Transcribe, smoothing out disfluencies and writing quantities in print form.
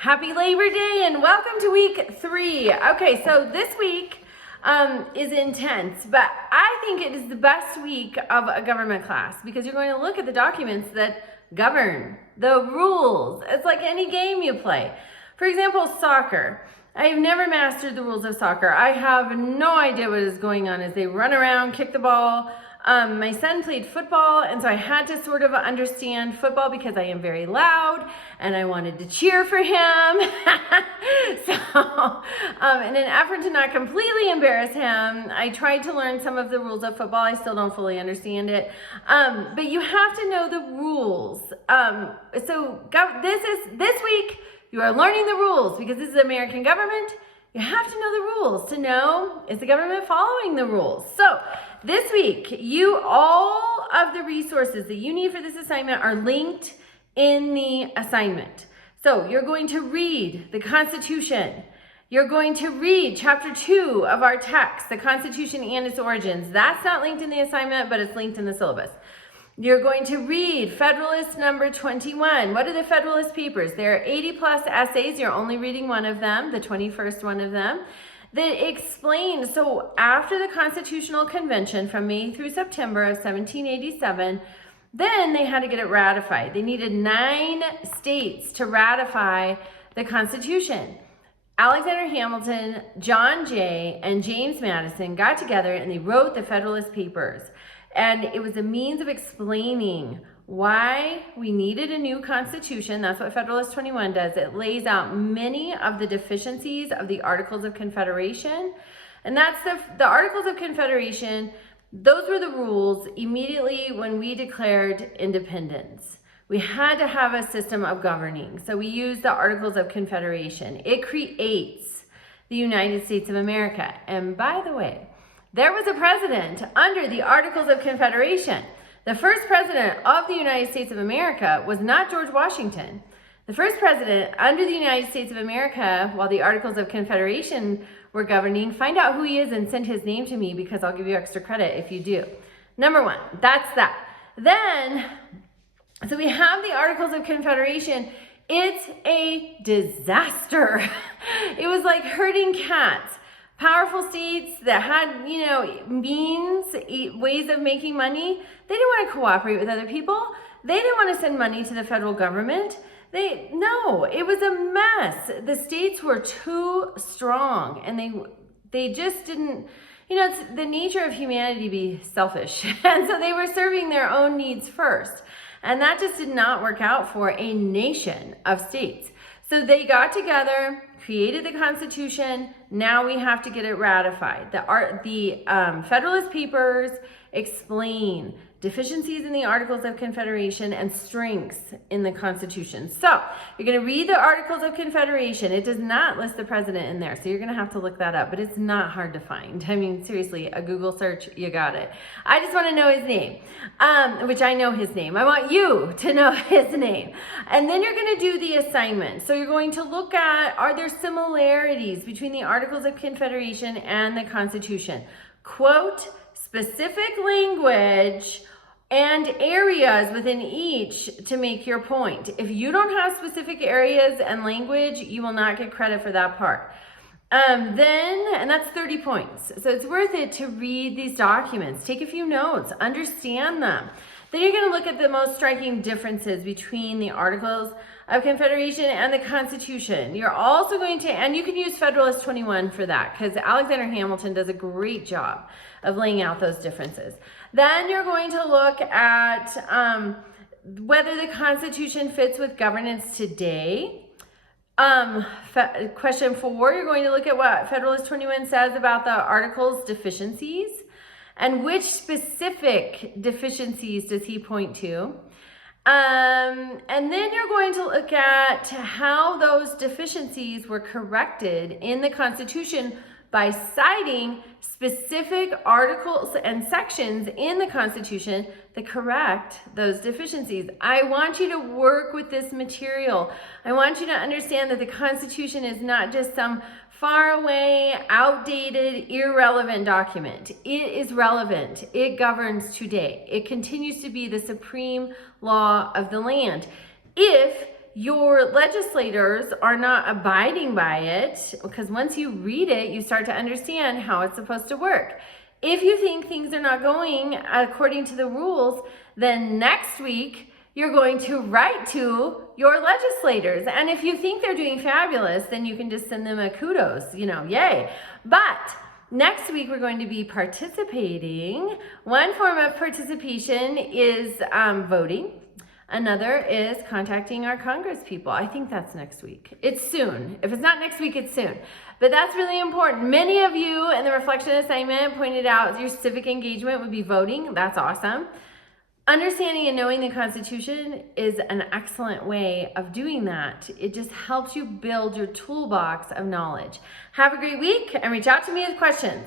Happy Labor Day and welcome to week 3. Okay, so this week is intense, but I think it is the best week of a government class because you're going to look at the documents that govern the rules. It's like any game you play. For example, soccer. I've never mastered the rules of soccer. I have no idea what is going on as they run around, kick the ball. My son played football, and so I had to sort of understand football because I am very loud and I wanted to cheer for him. So in an effort to not completely embarrass him, I tried to learn some of the rules of football. I still don't fully understand it, but you have to know the rules. This week you are learning the rules because this is American government. You have to know the rules to know, is the government following the rules? So this week, all of the resources that you need for this assignment are linked in the assignment. So you're going to read the Constitution. You're going to read chapter 2 of our text, the Constitution and its origins. That's not linked in the assignment, but it's linked in the syllabus. You're going to read Federalist number 21. What are the Federalist Papers? There are 80 plus essays. You're only reading one of them, the 21st one of them, that explain. So after the Constitutional Convention from May through September of 1787, then they had to get it ratified. They needed 9 states to ratify the Constitution. Alexander Hamilton, John Jay, and James Madison got together and they wrote the Federalist Papers. And it was a means of explaining why we needed a new constitution. That's what Federalist 21 does. It lays out many of the deficiencies of the Articles of Confederation. And that's the Articles of Confederation. Those were the rules immediately when we declared independence. We had to have a system of governing. So we used the Articles of Confederation. It creates the United States of America. And by the way, there was a president under the Articles of Confederation. The first president of the United States of America was not George Washington. The first president under the United States of America, while the Articles of Confederation were governing, find out who he is and send his name to me because I'll give you extra credit if you do. Number 1, that's that. Then, so we have the Articles of Confederation. It's a disaster. It was like herding cats. Powerful states that had, means, ways of making money, they didn't want to cooperate with other people. They didn't want to send money to the federal government. No, it was a mess. The states were too strong and they just didn't, it's the nature of humanity to be selfish. And so they were serving their own needs first. And that just did not work out for a nation of states. So they got together, created the Constitution. Now we have to get it ratified. The Federalist Papers explain deficiencies in the Articles of Confederation and strengths in the Constitution. So you're going to read the Articles of Confederation. It does not list the president in there, so you're going to have to look that up, but it's not hard to find. I mean, seriously, a Google search, you got it. I just want to know his name, which I know his name. I want you to know his name. And then you're going to do the assignment. So you're going to look at, are there similarities between the Articles of Confederation and the Constitution? Quote specific language and areas within each to make your point. If you don't have specific areas and language, you will not get credit for that part. And that's 30 points. So it's worth it to read these documents, take a few notes, understand them. Then you're going to look at the most striking differences between the Articles of Confederation and the Constitution. You're also going to, and you can use Federalist 21 for that because Alexander Hamilton does a great job of laying out those differences. Then you're going to look at whether the Constitution fits with governance today. Question 4, you're going to look at what Federalist 21 says about the Articles deficiencies and which specific deficiencies does he point to. And then you're going to look at how those deficiencies were corrected in the Constitution by citing specific articles and sections in the Constitution that correct those deficiencies. I want you to work with this material. I want you to understand that the Constitution is not just some far away, outdated, irrelevant document. It is relevant. It governs today. It continues to be the supreme law of the land. If your legislators are not abiding by it, because once you read it, you start to understand how it's supposed to work. If you think things are not going according to the rules, then next week you're going to write to your legislators. And if you think they're doing fabulous, then you can just send them a kudos, yay. But next week we're going to be participating. One form of participation is voting. Another is contacting our Congress people. I think that's next week. It's soon. If it's not next week, it's soon. But that's really important. Many of you in the reflection assignment pointed out your civic engagement would be voting. That's awesome. Understanding and knowing the Constitution is an excellent way of doing that. It just helps you build your toolbox of knowledge. Have a great week and reach out to me with questions.